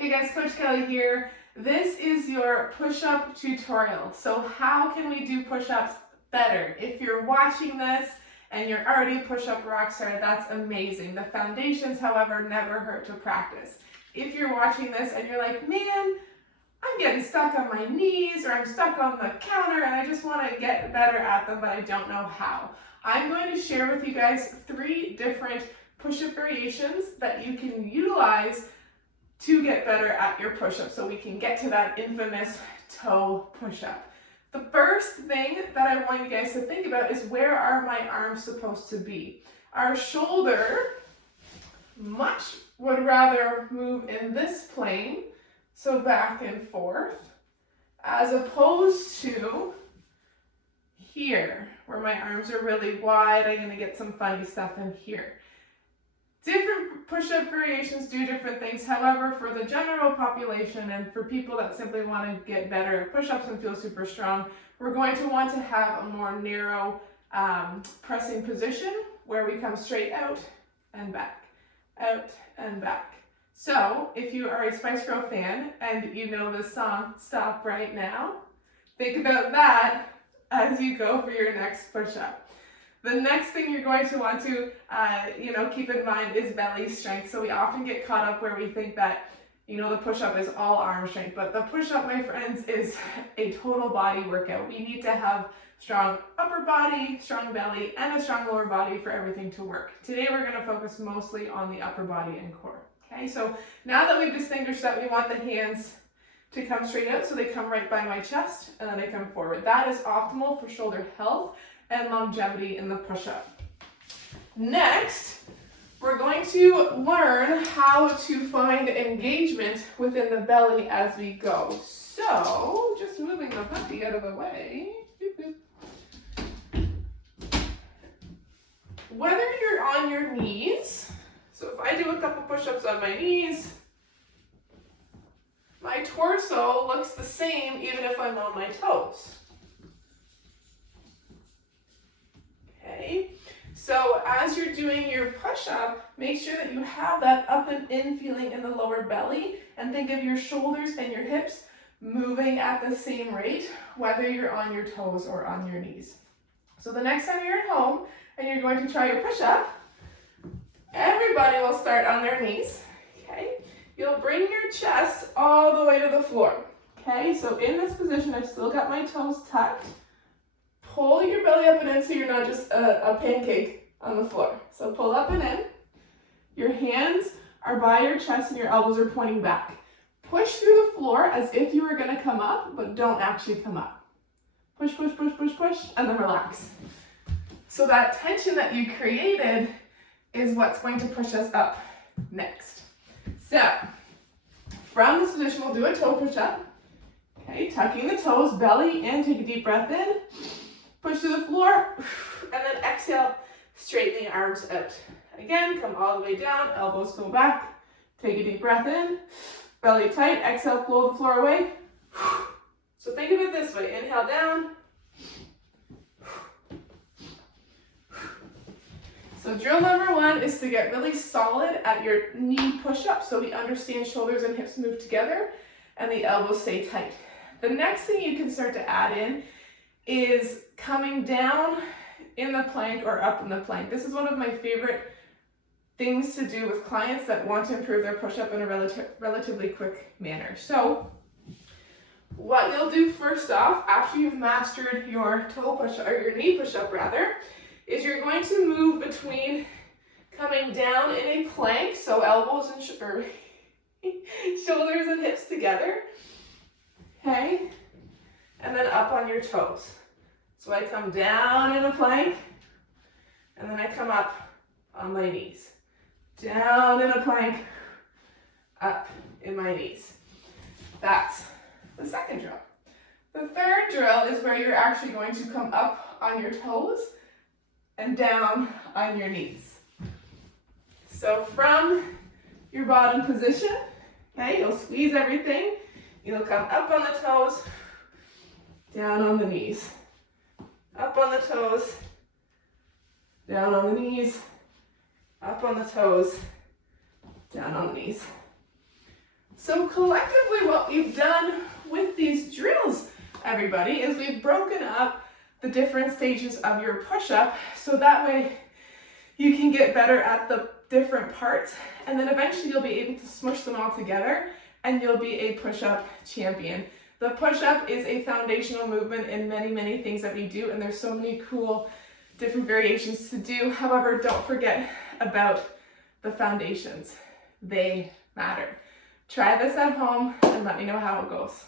Hey guys, Coach Kelly here. This is your push-up tutorial. So how can we do push-ups better? If you're watching this and you're already a push-up rock star, that's amazing. The foundations, however, never hurt to practice. If you're watching this and you're like, man, I'm getting stuck on my knees or I'm stuck on the counter and I just want to get better at them, but I don't know how. I'm going to share with you guys 3 different push-up variations that you can utilize to get better at your push-up so we can get to that infamous toe push-up. The first thing that I want you guys to think about is, where are my arms supposed to be? Our shoulder much would rather move in this plane, so back and forth, as opposed to here, where my arms are really wide. I'm going to get some funny stuff in here. Different push-up variations do different things. However, for the general population and for people that simply want to get better at push-ups and feel super strong, we're going to want to have a more narrow pressing position where we come straight out and back, out and back. So if you are a Spice Girl fan and you know the song Stop Right Now, think about that as you go for your next push-up. The next thing you're going to want to, keep in mind is belly strength. So we often get caught up where we think that, the push-up is all arm strength, but the push-up, my friends, is a total body workout. We need to have strong upper body, strong belly, and a strong lower body for everything to work. Today we're going to focus mostly on the upper body and core. Okay, so now that we've distinguished that, we want the hands to come straight out, so they come right by my chest and then they come forward. That is optimal for shoulder health and longevity in the push-up. Next, we're going to learn how to find engagement within the belly as we go. So, just moving the puppy out of the way. Whether you're on your knees, so if I do a couple push-ups on my knees, my torso looks the same even if I'm on my toes. Okay, so as you're doing your push-up, make sure that you have that up and in feeling in the lower belly, and think of your shoulders and your hips moving at the same rate, whether you're on your toes or on your knees. So the next time you're at home and you're going to try your push-up, everybody will start on their knees. Okay, you'll bring your chest all the way to the floor. Okay, so in this position, I've still got my toes tucked. Pull your belly up and in so you're not just a pancake on the floor. So pull up and in. Your hands are by your chest and your elbows are pointing back. Push through the floor as if you were going to come up, but don't actually come up. Push, push, push, push, push, and then relax. So that tension that you created is what's going to push us up next. So from this position, we'll do a toe push-up. Okay, tucking the toes, belly in, take a deep breath in. Push to the floor, and then exhale, straighten the arms out. Again, come all the way down, elbows go back, take a deep breath in, belly tight, exhale, pull the floor away. So think of it this way, inhale down. So drill number 1 is to get really solid at your knee push-up so we understand shoulders and hips move together and the elbows stay tight. The next thing you can start to add in is coming down in the plank or up in the plank. This is one of my favorite things to do with clients that want to improve their push-up in a relatively quick manner. So what you'll do first off, after you've mastered your toe push-up, or your knee push-up rather, is you're going to move between coming down in a plank, so elbows and shoulders and hips together, okay, and then up on your toes. So I come down in a plank, and then I come up on my knees. Down in a plank, up in my knees. That's the second drill. The third drill is where you're actually going to come up on your toes and down on your knees. So from your bottom position, okay, you'll squeeze everything. You'll come up on the toes, down on the knees. Up on the toes, down on the knees, up on the toes, down on the knees. So collectively what we've done with these drills, everybody, is we've broken up the different stages of your push-up so that way you can get better at the different parts, and then eventually you'll be able to smush them all together and you'll be a push-up champion. The push-up is a foundational movement in many, many things that we do, and there's so many cool different variations to do. However, don't forget about the foundations. They matter. Try this at home and let me know how it goes.